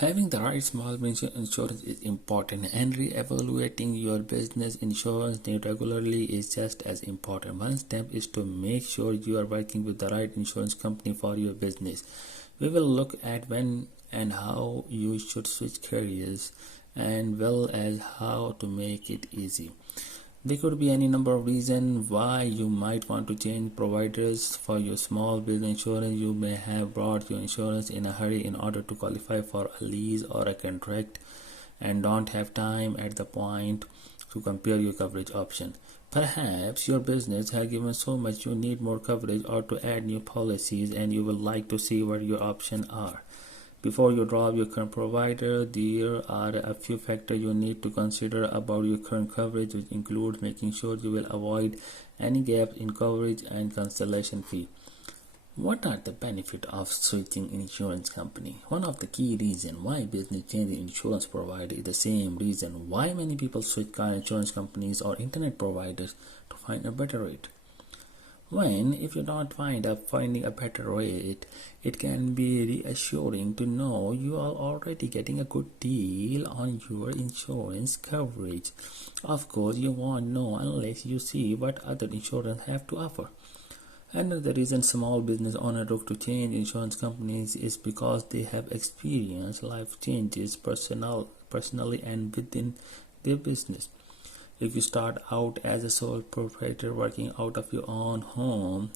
Having the right small business insurance is important, and re-evaluating your business insurance need regularly is just as important. One step is to make sure you are working with the right insurance company for your business. We will look at when and how you should switch carriers, and well as how to make it easy. There could be any number of reasons why you might want to change providers for your small business insurance. You may have bought your insurance in a hurry in order to qualify for a lease or a contract and don't have time at the point to compare your coverage option. Perhaps your business has given so much you need more coverage or to add new policies and you would like to see what your options are. Before you drop your current provider, there are a few factors you need to consider about your current coverage, which includes making sure you will avoid any gaps in coverage and cancellation fee. What are the benefits of switching insurance company? One of the key reasons why business change insurance provider is the same reason why many people switch car insurance companies or internet providers to find a better rate. When, if you don't finding a better rate, it can be reassuring to know you are already getting a good deal on your insurance coverage. Of course, you won't know unless you see what other insurance have to offer. Another reason small business owners look to change insurance companies is because they have experienced life changes personally and within their business. If you start out as a sole proprietor working out of your own home,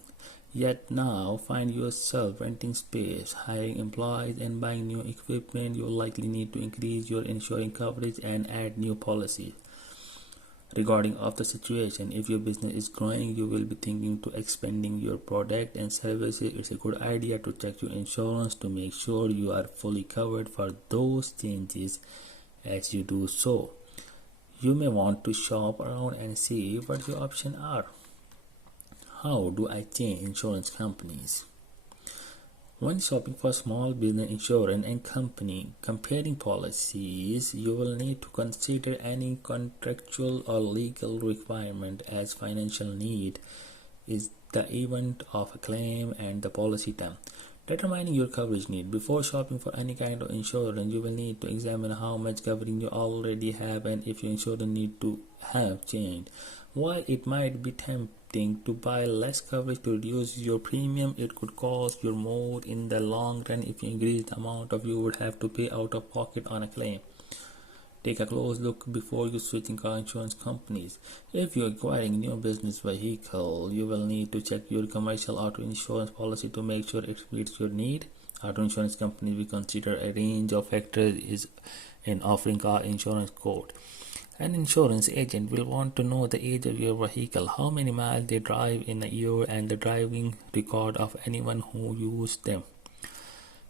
yet now find yourself renting space, hiring employees, and buying new equipment, you'll likely need to increase your insurance coverage and add new policies. Regarding of the situation, if your business is growing, you will be thinking to expanding your product and services. It's a good idea to check your insurance to make sure you are fully covered for those changes as you do so. You may want to shop around and see what your options are. How do I change insurance companies? When shopping for small business insurance and company comparing policies, you will need to consider any contractual or legal requirement as financial need is the event of a claim and the policy term. Determining your coverage need. Before shopping for any kind of insurance, you will need to examine how much coverage you already have and if your insurance need to have changed. While it might be tempting to buy less coverage to reduce your premium, it could cost you more in the long run if you increase the amount of you would have to pay out of pocket on a claim. Take a close look before you switching car insurance companies. If you're acquiring a new business vehicle, you will need to check your commercial auto insurance policy to make sure it meets your need. Auto insurance companies will consider a range of factors in offering car insurance quote. An insurance agent will want to know the age of your vehicle, how many miles they drive in a year, and the driving record of anyone who used them.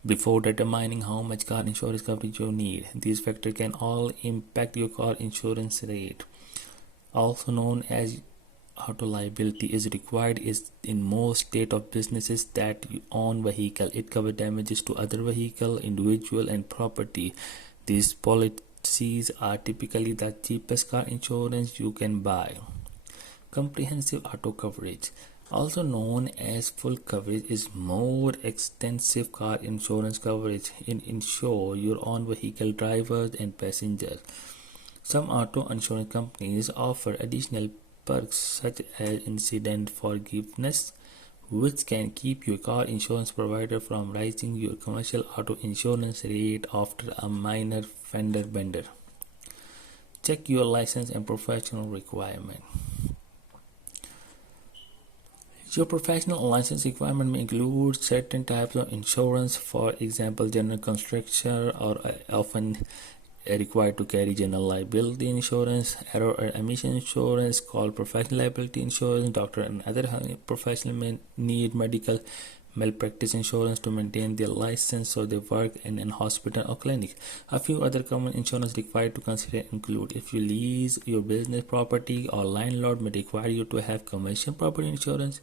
Before determining how much car insurance coverage you need, these factors can all impact your car insurance rate. Also known as auto liability is required is in most state of businesses that you own vehicle. It covers damages to other vehicle, individual and property. These policies are typically the cheapest car insurance you can buy. Comprehensive auto coverage, also known as full coverage, is more extensive car insurance coverage. It insures your own vehicle, drivers and passengers. Some auto insurance companies offer additional perks such as incident forgiveness, which can keep your car insurance provider from raising your commercial auto insurance rate after a minor fender bender. Check your license and professional requirement. Your professional license requirement may include certain types of insurance, for example, general construction, or often required to carry general liability insurance, error or emission insurance called professional liability insurance. Doctor and other professionals may need medical malpractice insurance to maintain their license so they work in a hospital or clinic. A few other common insurance required to consider include if you lease your business property or landlord may require you to have commercial property insurance.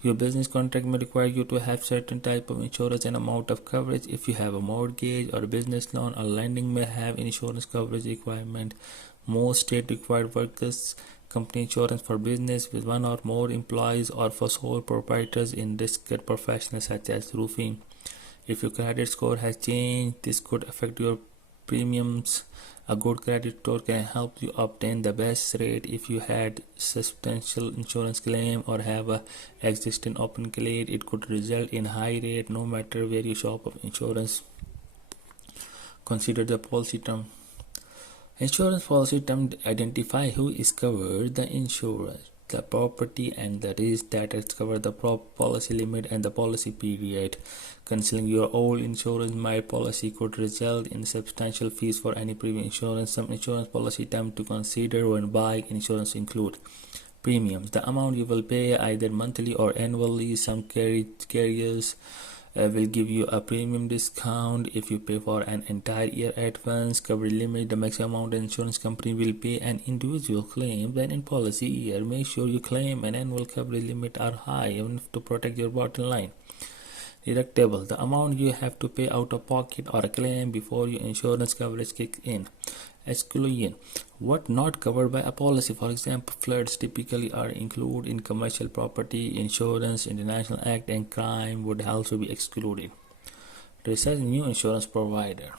Your business contract may require you to have certain type of insurance and amount of coverage. If you have a mortgage or a business loan or lending may have insurance coverage requirement. Most state required workers company insurance for business with one or more employees or for sole proprietors in risky professions such as roofing. If your credit score has changed, this could affect your premiums. A good credit score can help you obtain the best rate if you had substantial insurance claim or have a existing open claim. It could result in high rate no matter where you shop of insurance. Consider the policy term. Insurance policy term identify who is covered, the insurance, the property and the risk that is covered, the policy limit and the policy period. Cancelling your old insurance my policy could result in substantial fees for any previous insurance. Some insurance policy terms to consider when buying insurance include premiums, the amount you will pay either monthly or annually. Some carriers will give you a premium discount if you pay for an entire year at once. Coverage limit, the maximum amount the insurance company will pay an individual claim when in policy year. Make sure you claim and annual coverage limit are high even to protect your bottom line. Deductible, the amount you have to pay out of pocket or a claim before your insurance coverage kicks in. Exclusion, what not covered by a policy. For example, floods typically are included in commercial property insurance. International act and crime would also be excluded. Research new insurance provider.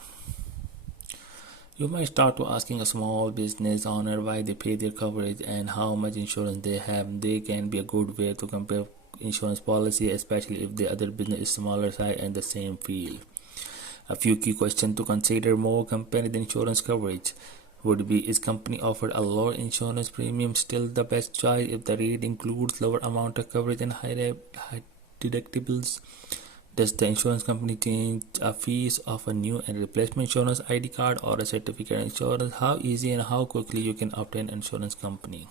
You might start to asking a small business owner why they pay their coverage and how much insurance they have. They can be a good way to compare insurance policy, especially if the other business is smaller size and the same field. A few key questions to consider more comparing the insurance coverage would be: is company offered a lower insurance premium still the best choice if the rate includes lower amount of coverage and high deductibles? Does the insurance company change a fees of a new and replacement insurance ID card or a certificate insurance? How easy and how quickly you can obtain insurance company?